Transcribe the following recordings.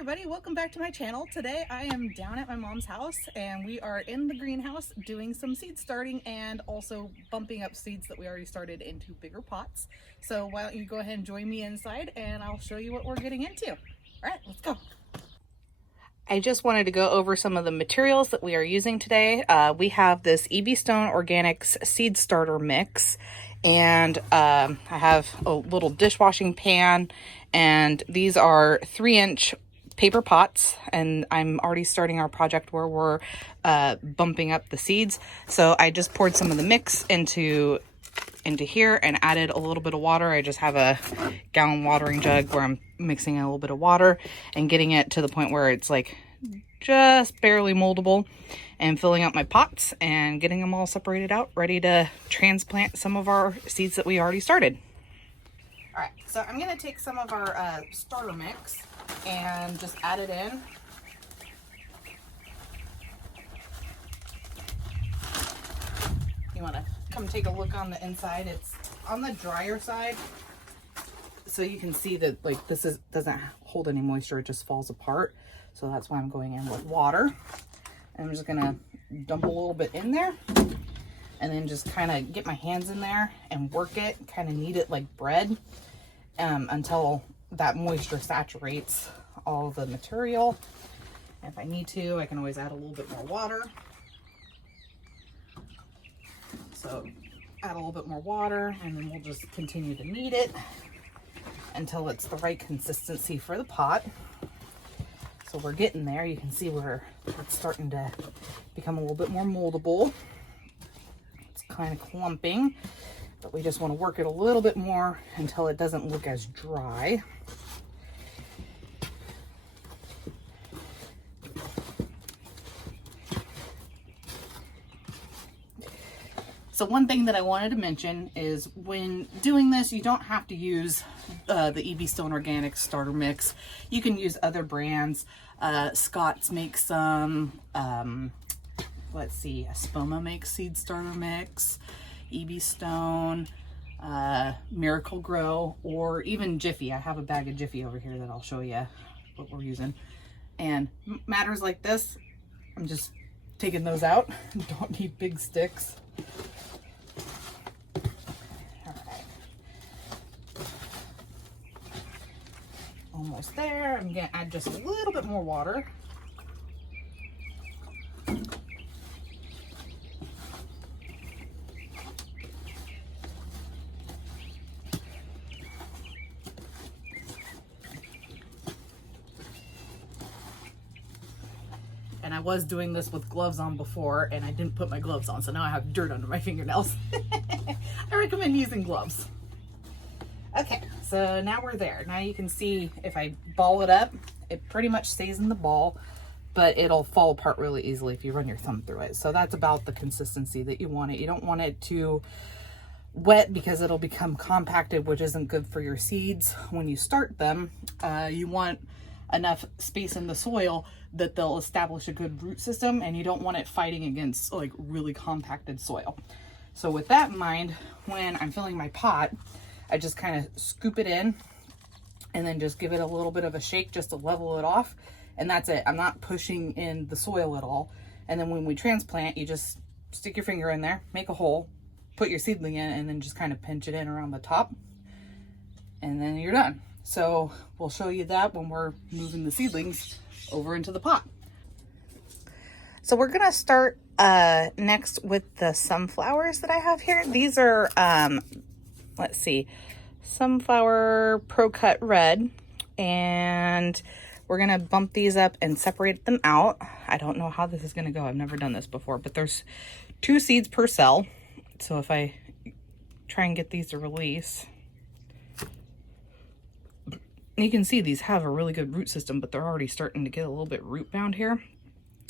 everybody, welcome back to my channel. Today I am down at my mom's house and we are in the greenhouse doing some seed starting and also bumping up seeds that we already started into bigger pots. So why don't you go ahead and join me inside and I'll show you what we're getting into. All right, let's go. I just wanted to go over some of the materials that we are using today. We have this EB Stone Organics seed starter mix, and I have a little dishwashing pan, and these are 3-inch paper pots, and I'm already starting our project where we're bumping up the seeds. So I just poured some of the mix into here and added a little bit of water. I just have a gallon watering jug where I'm mixing a little bit of water and getting it to the point where it's like just barely moldable, and filling up my pots and getting them all separated out, ready to transplant some of our seeds that we already started. All right, so I'm going to take some of our starter mix and just add it in. You want to come take a look on the inside. It's on the drier side, so you can see that like this doesn't hold any moisture, it just falls apart. So that's why I'm going in with water. And I'm just gonna dump a little bit in there and then just kind of get my hands in there and work it, kind of knead it like bread until that moisture saturates all the material. If I need to, I can always add a little bit more water. So add a little bit more water and then we'll just continue to knead it until it's the right consistency for the pot. So we're getting there. You can see where it's starting to become a little bit more moldable. It's kind of clumping, but we just want to work it a little bit more until it doesn't look as dry. So one thing that I wanted to mention is when doing this, you don't have to use the EB Stone Organics starter mix. You can use other brands. Scott's makes some. Let's see, Espoma makes seed starter mix. EB Stone, Miracle Grow, or even Jiffy. I have a bag of Jiffy over here that I'll show you what we're using. And matters like this, I'm just taking those out. Don't need big sticks. Almost there. I'm gonna add just a little bit more water. And I was doing this with gloves on before and I didn't put my gloves on, so now I have dirt under my fingernails. I recommend using gloves. Okay, so now we're there. Now you can see if I ball it up, it pretty much stays in the ball, but it'll fall apart really easily if you run your thumb through it. So that's about the consistency that you want it. You don't want it too wet because it'll become compacted, which isn't good for your seeds when you start them. You want enough space in the soil that they'll establish a good root system, and you don't want it fighting against like really compacted soil. So with that in mind, when I'm filling my pot, I just kind of scoop it in and then just give it a little bit of a shake just to level it off. And that's it. I'm not pushing in the soil at all. And then when we transplant, you just stick your finger in there, make a hole, put your seedling in, and then just kind of pinch it in around the top. And then you're done. So we'll show you that when we're moving the seedlings over into the pot. So we're going to start next with the sunflowers that I have here. These are let's see, Sunflower Pro Cut Red, and we're gonna bump these up and separate them out. I don't know how this is gonna go. I've never done this before, but there's 2 seeds per cell. So if I try and get these to release, you can see these have a really good root system, but they're already starting to get a little bit root bound here.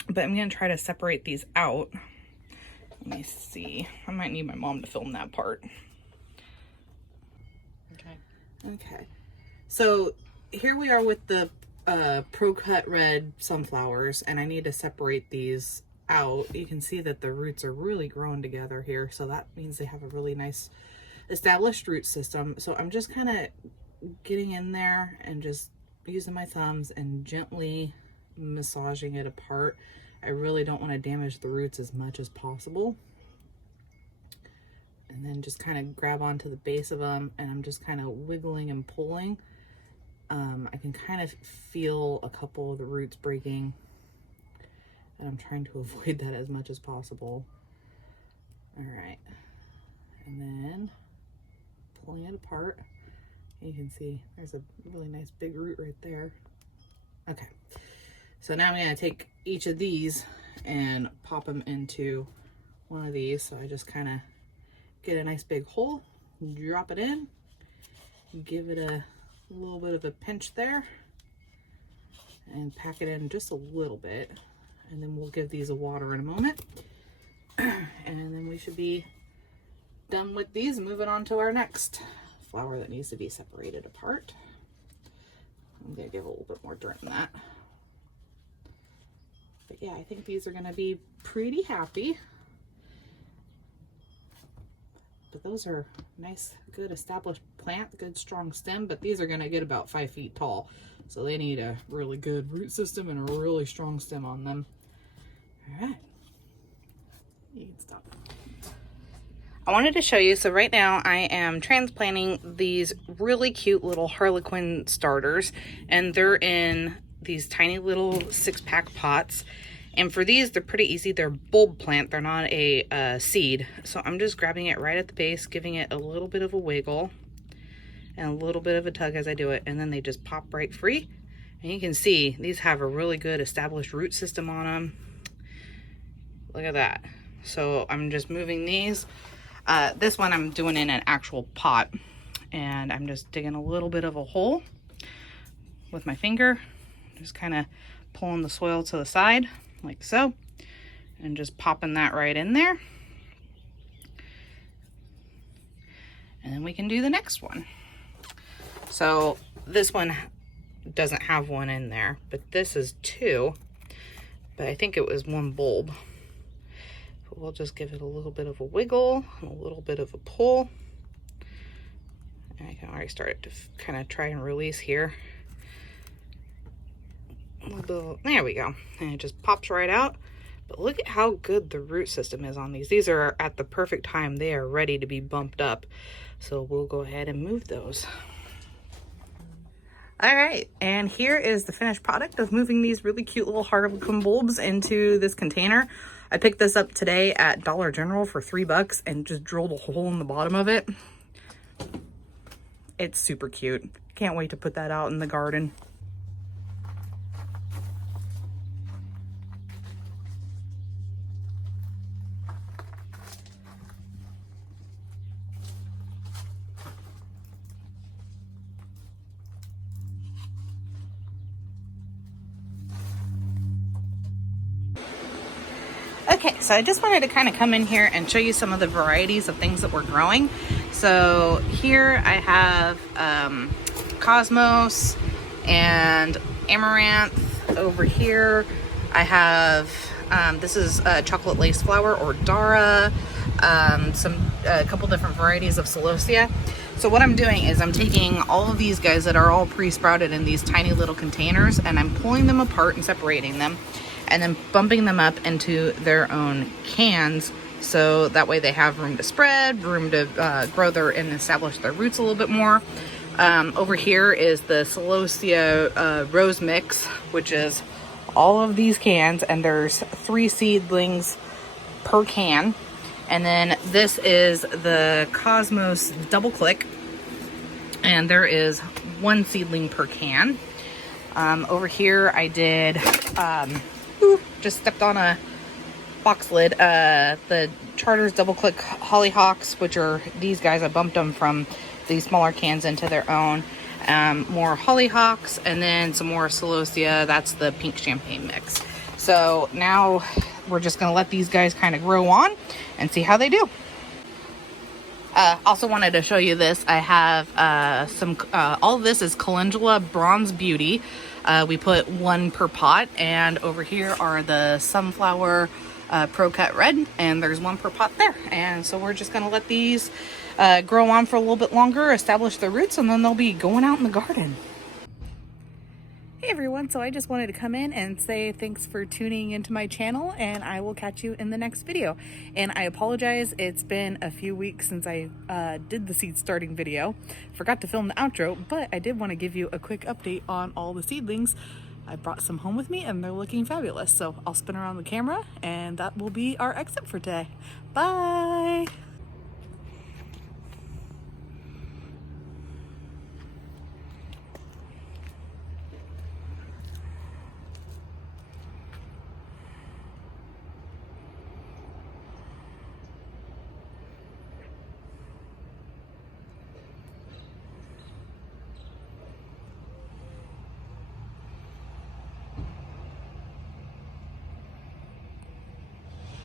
But I'm gonna try to separate these out. Let me see, I might need my mom to film that part. Okay, so here we are with the Pro Cut Red sunflowers, and I need to separate these out. You can see that the roots are really growing together here, so that means they have a really nice established root system. So I'm just kind of getting in there and just using my thumbs and gently massaging it apart. I really don't want to damage the roots as much as possible. And then just kind of grab onto the base of them, and I'm just kind of wiggling and pulling. I can kind of feel a couple of the roots breaking, and I'm trying to avoid that as much as possible. All right, and then pulling it apart. You can see there's a really nice big root right there. Okay, so now I'm going to take each of these and pop them into one of these. So I just kind of get a nice big hole, drop it in, give it a little bit of a pinch there, and pack it in just a little bit. And then we'll give these a water in a moment. And then we should be done with these, moving on to our next flower that needs to be separated apart. I'm gonna give a little bit more dirt than that. But yeah, I think these are gonna be pretty happy. But those are nice, good established plant, good strong stem, but these are gonna get about 5 feet tall. So they need a really good root system and a really strong stem on them. All right, you can stop. I wanted to show you, so right now I am transplanting these really cute little Harlequin starters, and they're in these tiny little 6-pack pots. And for these, they're pretty easy. They're bulb plant, they're not a seed. So I'm just grabbing it right at the base, giving it a little bit of a wiggle and a little bit of a tug as I do it, and then they just pop right free. And you can see these have a really good established root system on them. Look at that. So I'm just moving these. This one I'm doing in an actual pot, and I'm just digging a little bit of a hole with my finger, just kind of pulling the soil to the side like so, and just popping that right in there. And then we can do the next one. So this one doesn't have one in there, but this is 2, but I think it was 1 bulb. But we'll just give it a little bit of a wiggle and a little bit of a pull. And I can already start to kind of try and release here. A little bit of, there we go. And it just pops right out. But look at how good the root system is on these. These are at the perfect time. They are ready to be bumped up. So we'll go ahead and move those. All right, and here is the finished product of moving these really cute little Harlequin bulbs into this container. I picked this up today at Dollar General for $3 and just drilled a hole in the bottom of it. It's super cute. Can't wait to put that out in the garden. Okay, so I just wanted to kind of come in here and show you some of the varieties of things that we're growing. So here I have Cosmos and Amaranth. Over here I have, this is chocolate lace flower or Dara, a couple different varieties of Celosia. So what I'm doing is I'm taking all of these guys that are all pre-sprouted in these tiny little containers, and I'm pulling them apart and separating them, and then bumping them up into their own cans, so that way they have room to spread, room to grow their and establish their roots a little bit more. Over here is the Celosia rose mix, which is all of these cans, and there's 3 seedlings per can. And then this is the Cosmos double click, and there is 1 seedling per can. Over here I did just stepped on a box lid. The Charters double click hollyhocks, which are these guys. I bumped them from these smaller cans into their own. More hollyhocks, and then some more Celosia. That's the pink champagne mix. So now we're just gonna let these guys kind of grow on and see how they do. Also wanted to show you this. I have some, all of this is Calendula Bronze Beauty. We put 1 per pot, and over here are the Sunflower Pro Cut Red, and there's 1 per pot there. And so we're just gonna let these grow on for a little bit longer, establish their roots, and then they'll be going out in the garden. Hey everyone, so I just wanted to come in and say thanks for tuning into my channel, and I will catch you in the next video. And I apologize, it's been a few weeks since I did the seed starting video. Forgot to film the outro, but I did want to give you a quick update on all the seedlings. I brought some home with me and they're looking fabulous. So I'll spin around the camera and that will be our exit for today. Bye!